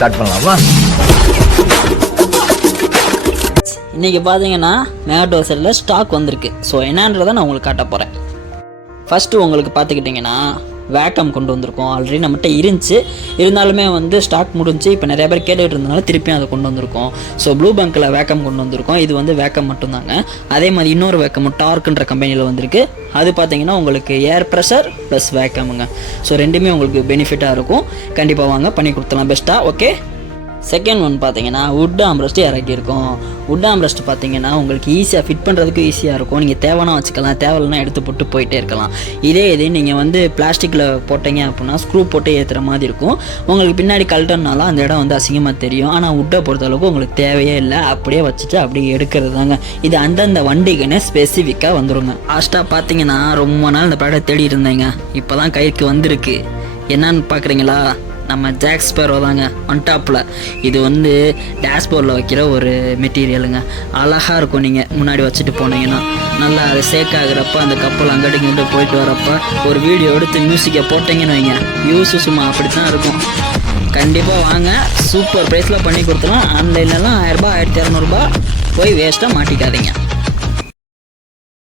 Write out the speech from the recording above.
Start பண்ணலாமா? இன்றைக்கி பார்த்தீங்கன்னா மேகடோ செல்லில் ஸ்டாக் வந்திருக்கு. ஸோ என்னன்றதை நான் உங்களுக்கு காட்ட போகிறேன். ஃபஸ்ட்டு உங்களுக்கு பார்த்துக்கிட்டிங்கன்னா வேக்கம் கொண்டு வந்திருக்கோம். ஆல்ரெடி நம்மகிட்ட இருந்துச்சு, இருந்தாலுமே வந்து ஸ்டாக் முடிஞ்சு இப்போ நிறைய பேர் கேட்டுகிட்டு இருந்தனால திருப்பியும் அதை கொண்டு வந்திருக்கோம். ஸோ ப்ளூ பேங்க்கில் வேக்கம் கொண்டு வந்திருக்கோம். இது வந்து வேக்கம் மட்டும்தாங்க. அதே மாதிரி இன்னொரு வேக்கம் டார்க்குன்ற கம்பெனியில் வந்திருக்கு. அது பார்த்தீங்கன்னா உங்களுக்கு ஏர் ப்ரெஷர் ப்ளஸ் வேக்கமுங்க. ஸோ ரெண்டுமே உங்களுக்கு பெனிஃபிட்டாக இருக்கும். கண்டிப்பாக வாங்க, பண்ணி கொடுத்துலாம் பெஸ்ட்டாக. ஓகே, செகண்ட் ஒன் பார்த்தீங்கன்னா வுட் ஆம்ரெஸ்ட்டு இறக்கியிருக்கோம். வுட் ஆம்ரெஸ்ட் பார்த்தீங்கன்னா உங்களுக்கு ஈஸியாக ஃபிட் பண்ணுறதுக்கு ஈஸியாக இருக்கும். நீங்கள் தேவைன்னா வச்சுக்கலாம், தேவையில்லைனா எடுத்து போட்டு போயிட்டே இருக்கலாம். இதே நீங்கள் வந்து பிளாஸ்டிக்கில் போட்டீங்க அப்படின்னா ஸ்க்ரூ போட்டு ஏற்றுற மாதிரி இருக்கும். உங்களுக்கு பின்னாடி கழட்டனால அந்த இடம் வந்து அசிங்கமாக தெரியும். ஆனால் வுட்டை பொறுத்தளவுக்கு உங்களுக்கு தேவையே இல்லை, அப்படியே வச்சுட்டு அப்படியே எடுக்கிறது தாங்க. இது அந்தந்த வண்டிக்குன்னு ஸ்பெசிஃபிக்காக வந்துடுங்க. லாஸ்ட்டாக பார்த்தீங்கன்னா ரொம்ப நாள் இந்த ப்ராடக்ட் தேடி இருந்தேங்க, இப்போ தான் கைக்கு வந்திருக்கு. என்னன்னு பார்க்குறீங்களா? நம்ம ஜாக் ஸ்பேரோ தாங்க ஒன் டாப்பில். இது வந்து டேஷ்போர்டில் வைக்கிற ஒரு மெட்டீரியலுங்க. அழகாக இருக்கும். நீங்கள் முன்னாடி வச்சுட்டு போனீங்கன்னா நல்லா அது சேக் ஆகுறப்ப அந்த கப்பல் அங்கிட்டு இங்கிட்டு போயிட்டு வரப்போ ஒரு வீடியோ எடுத்து மியூசிக்கை போட்டிங்கன்னு வைங்க, யூஸு சும்மா அப்படி தான் இருக்கும். கண்டிப்பாக வாங்க, சூப்பர் ப்ரைஸில் பண்ணி கொடுத்துலாம். ஆன்லைன்லலாம் 1000 ரூபா 1200 போய் வேஸ்ட்டாக மாட்டிக்காதீங்க.